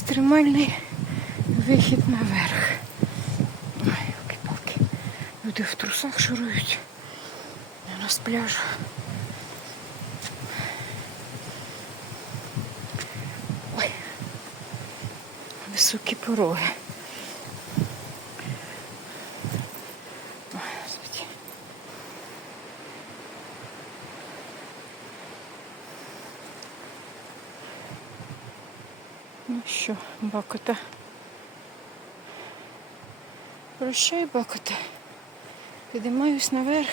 екстремальний вихід наверх. Ой, палки Люди в трусах шурують. У нас пляж. Ой. Високі пороги. Ой, Господи. Ну що, бакота? Прощай, бакота. Підіймаюсь наверх.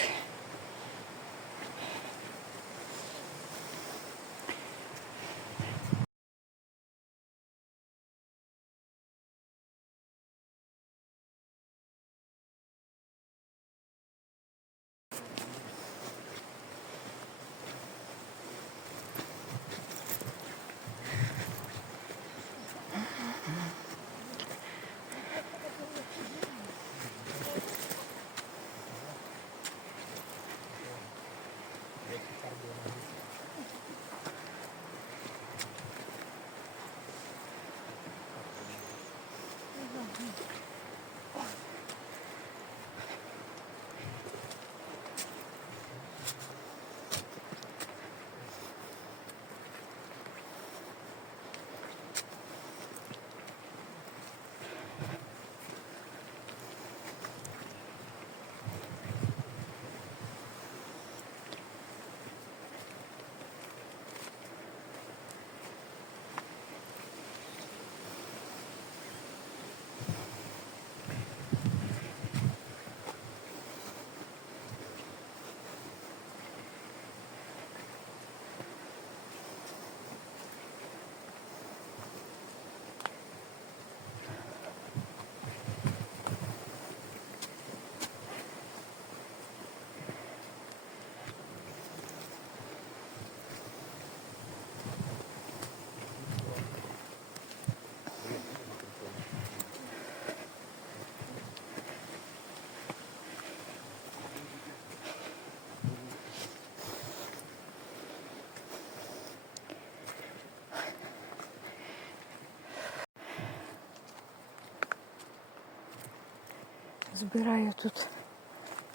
Збираю тут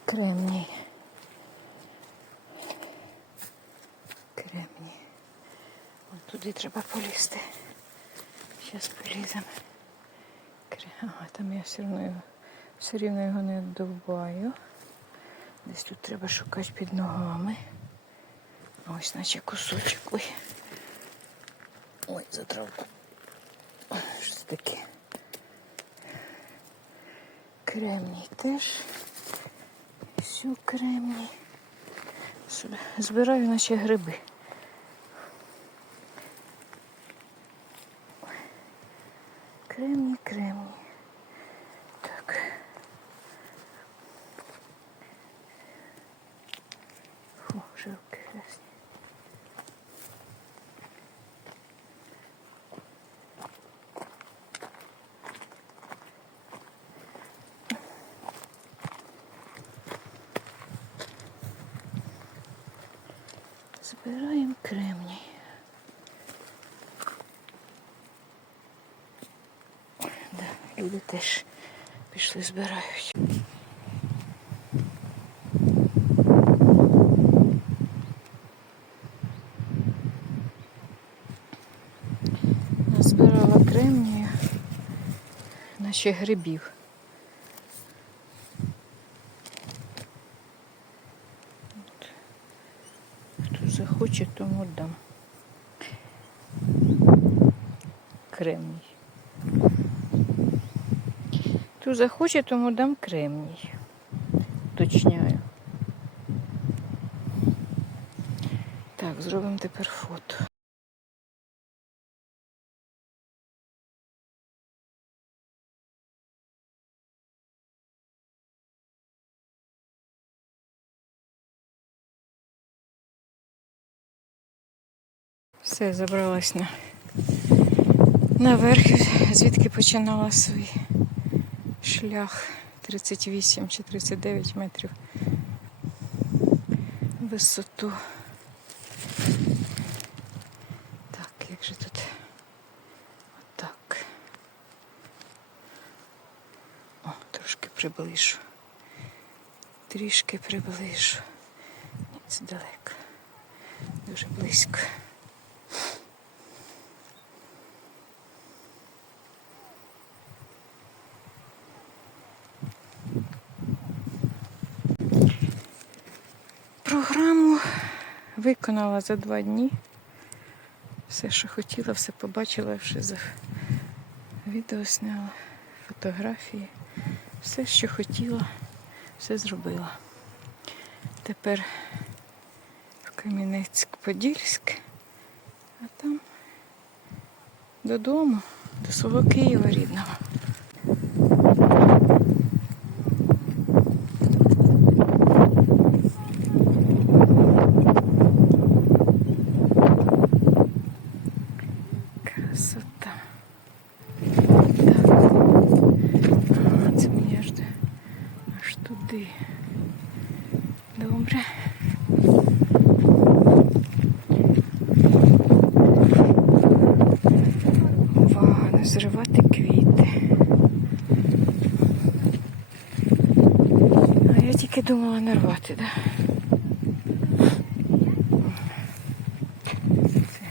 кремній. Кремній. От туди треба полізти. Зараз поліземо. Ага, там я все одно його, все рівно його не довбаю. Десь тут треба шукати під ногами. Ось наче кусочок. Ой. Ой, за. Що це таке? Кремній теж. Всю кремній. Збираю наші гриби. Кремній, кремній. Так. Фу, жилки красні. Збираємо кремній. Да, люди теж пішли збирають. Назбирала кремнію, наче грибів. Захоче, тому дам. Кремній. Хто захоче, тому дам кремній. Точняю. Так, зробимо тепер фото. Все, забралась на наверх, звідки починала свій шлях 38 чи 39 метрів висоту. Так, як же тут? Отак. О, трошки приближу. Трішки приближу. Ні, це далеко. Дуже близько. Виконала за два дні. Все, що хотіла, все побачила, все за відео зняла, фотографії. Все, що хотіла, все зробила. Тепер в Кам'янецьк-Подільськ, а там додому, до свого Києва рідного. Красота. Так. Ага, це мені аж, до- аж туди. Добре. Увага, не зривати квіти. А я тільки думала нарвати, так? да? Це.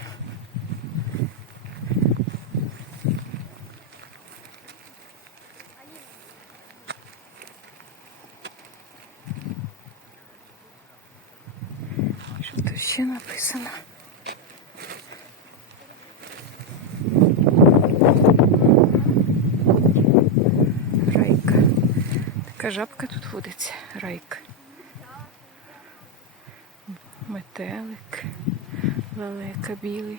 Що тут ще написано? Райка. Така жабка тут водиться. Райка. Метелик. Лелека білий.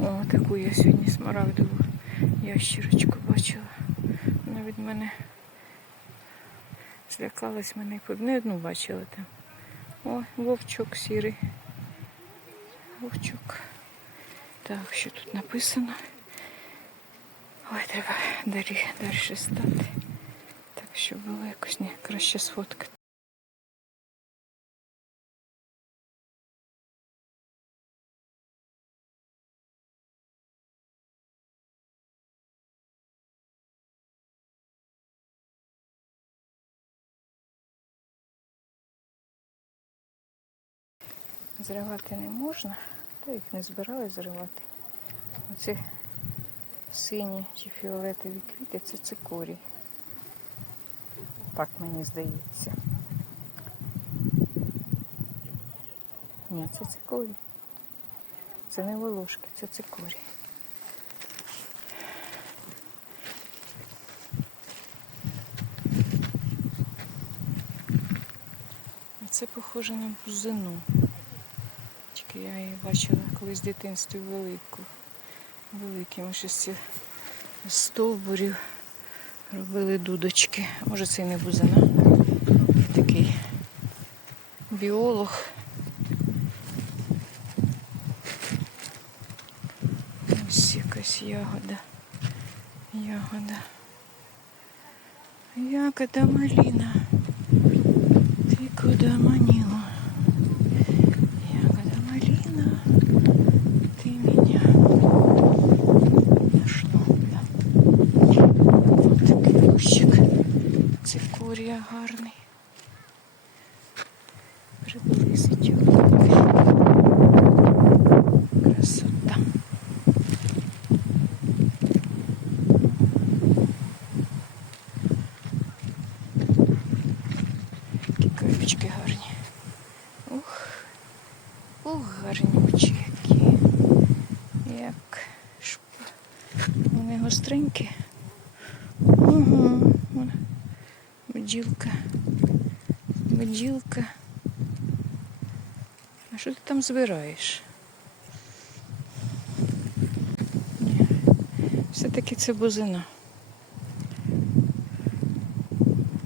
О, таку я сьогодні смарагдову ящерочку бачила. Вона від мене злякалась мене не одну бачила там. О, вовчок сірий. Вовчок. Так, що тут написано? Ой, треба далі, далі стати. Так, щоб було якось не краще сфоткати. Зривати не можна, та їх не збирали зривати. Оці сині чи фіолетові квіти це цикорій. Так мені здається. Ні, це цикорій. Це не волошки, це цикорій. Це похоже на бузину. Тільки я її бачила колись в дитинстві велику. Великі. Ми з цих стовбурів робили дудочки. Може це і не бузина. Такий біолог. Ось якась ягода. Ягода. Ягода малина. Ты куда манила? Бджілка. Бджілка. А що ти там збираєш? Все-таки це бузина.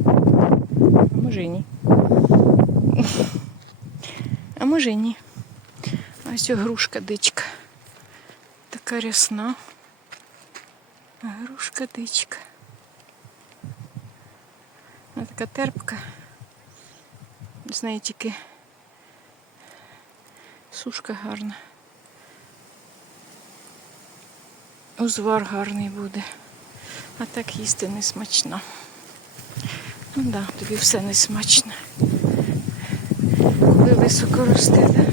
А може і ні. А може і ні. Ось грушка дичка. Така рясна. Грушка дичка. Вона така терпка. З неї тільки сушка гарна. Узвар гарний буде. А так їсти не смачно. Ну да, тобі все не смачно. Коли високо росте, да?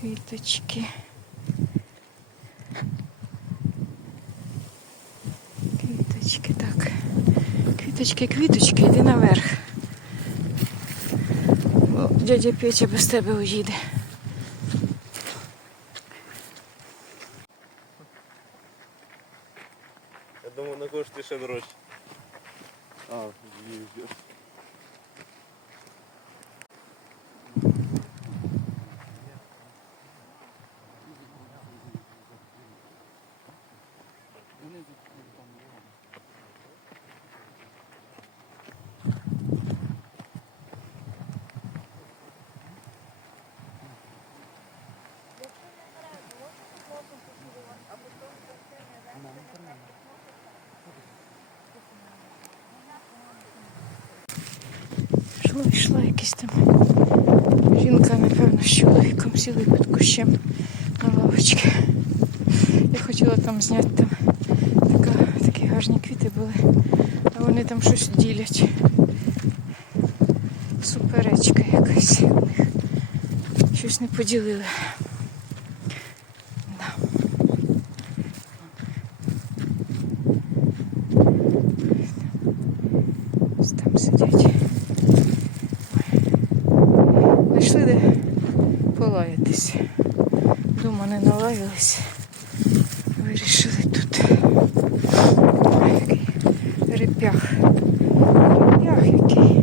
Квіточки, так. Квіточки, квіточки, йди наверх. Бо дядя Петя без тебе уїде. Я думаю, на кошти ще дорожче. А, Йшла, йшла якась там жінка, напевно, з чоловіком сіли під кущем на лавочки. Я хотіла там зняти там така, такі гарні квіти були, а вони там щось ділять. Суперечка якась у них. Щось не поділили. Да. Ось Там сидять. Знайшли де полаятись. Дома не налаялись. Вирішили тут. Ой, який репях. Репях який.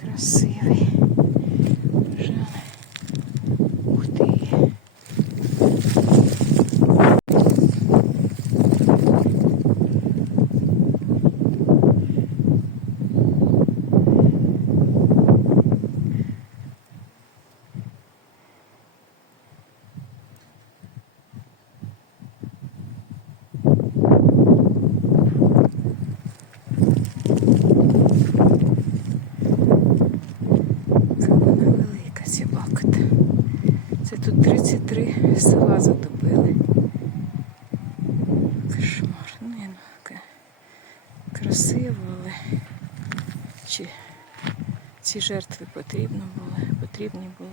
Красивий. Вже. Ух ти. Яка вона велика ця бакта. Це тут 33 села затопили. Кошмар. Ну, я, ну, красиво, але чи ці жертви потрібно були, потрібні були.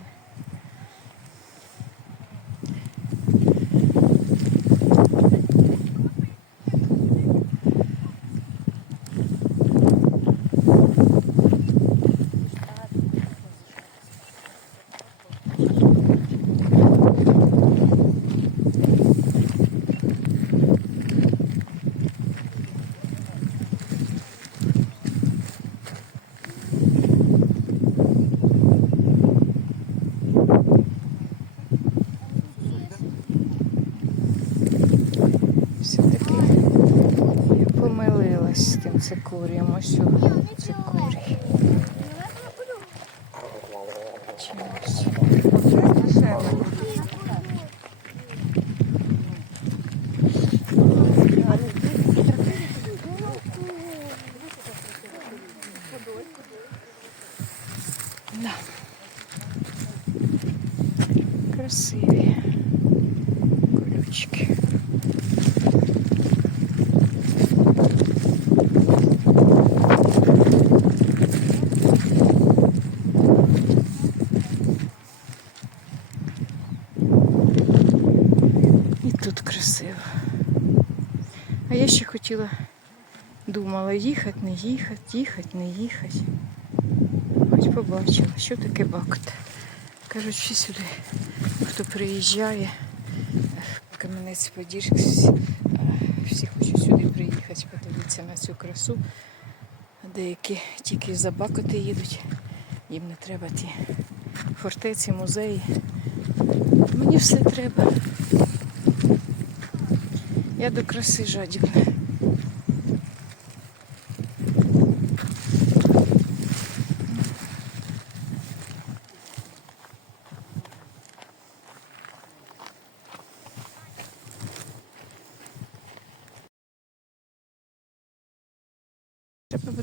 Все-таки я помилилась з тим цикурієм. Ось у цикурій. Чимось. Да. Красиві колючки. І тут красиво. А я ще хотіла, думала, їхати, не їхати, їхати, не їхати. Хоч побачила, що таке бакт. Кажуть, всі сюди, хто приїжджає, в Кам'янець-Подільськ, всі, е, всі хочуть сюди приїхати, подивитися на цю красу. Деякі тільки за бакоти їдуть, їм не треба ті фортеці, музеї. Мені все треба. Я до краси жадібна.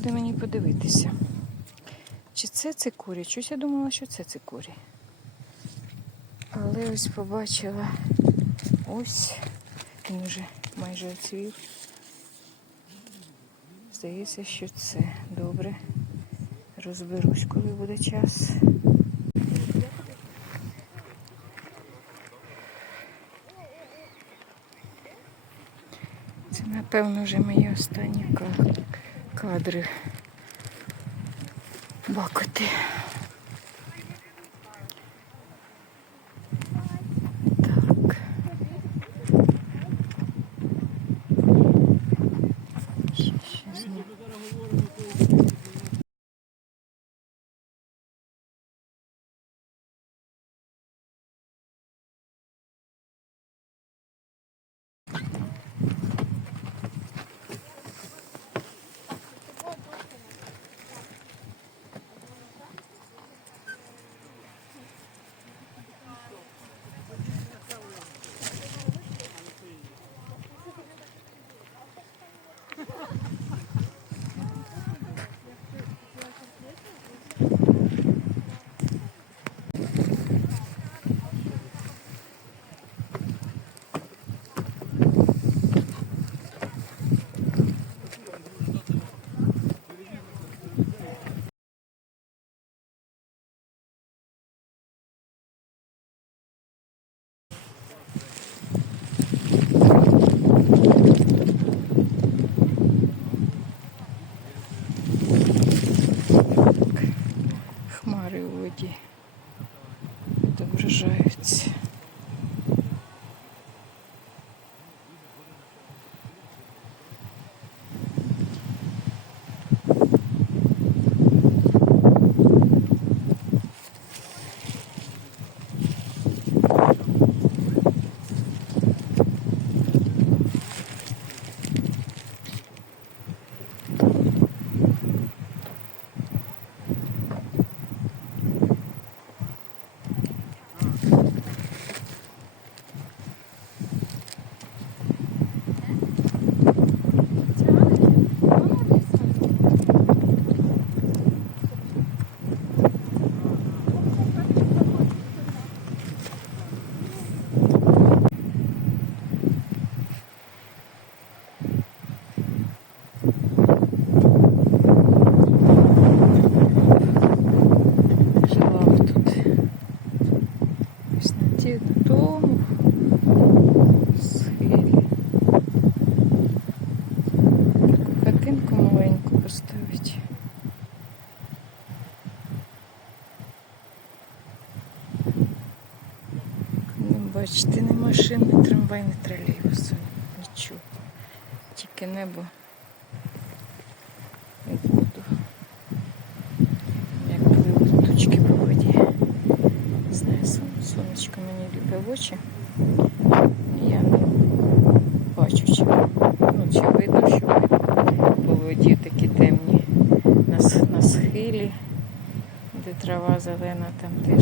Треба мені подивитися. Чи це цикурі? Щось я думала, що це цикурі. Але ось побачила Ось він вже майже оцвів. Здається, що це добре. Розберусь, коли буде час. Це, напевно, вже мої останні ка- кадри. Бакоти. Так. Ще, ще зні- Хмари у воді відображаються. Жила тут ось на ті тому схилі. Таку хатинку маленьку поставить. Не бачите, не машин, не трамвай, не тролейбусу, нічого. Тільки небо і воду. Як пливуть тучки по воді. Не сонечко мені любить в очі. Я не бачу, чи, ну, чи видно, що по воді такі темні. На, на схилі, де трава зелена, там теж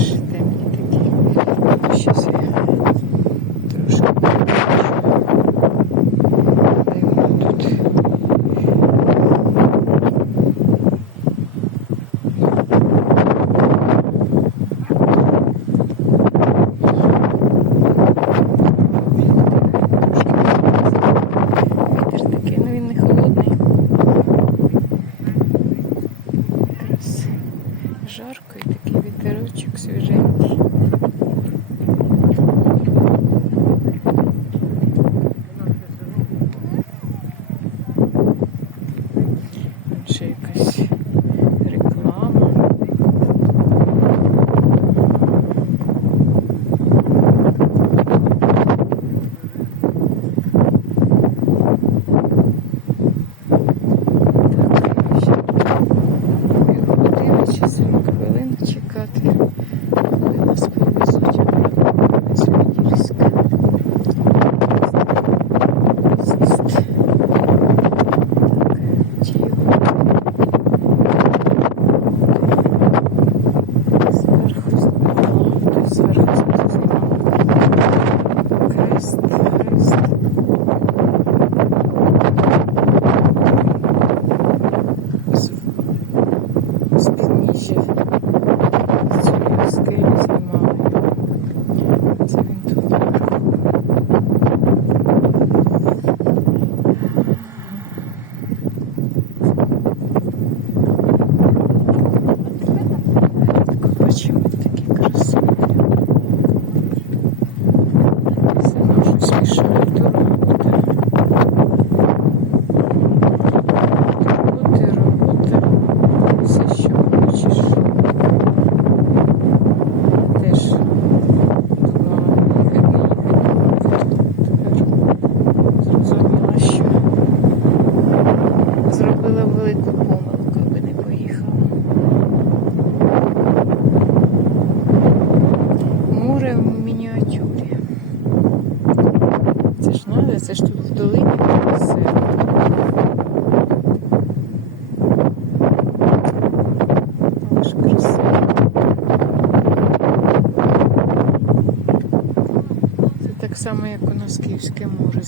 Київське море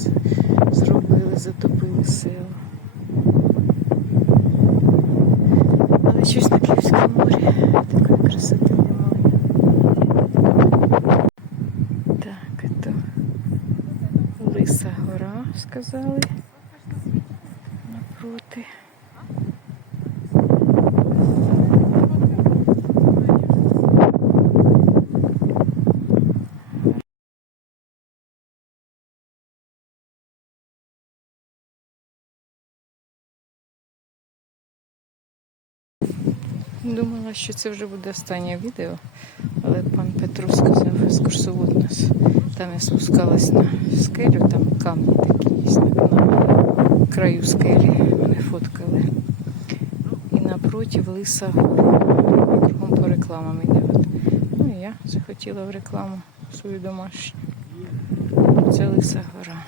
зробили, затопили село. Але щось на Київському морі такої красоти немає. Так, то Лиса гора, сказали. Напроти. Думала, що це вже буде останнє відео, але пан Петро сказав, екскурсовод нас. Там я спускалась на скелю, там камні такі є на краю скелі. Вони фоткали. І напротив лиса. Кругом по рекламам йде. Ну і я захотіла в рекламу свою домашню. Це лиса гора.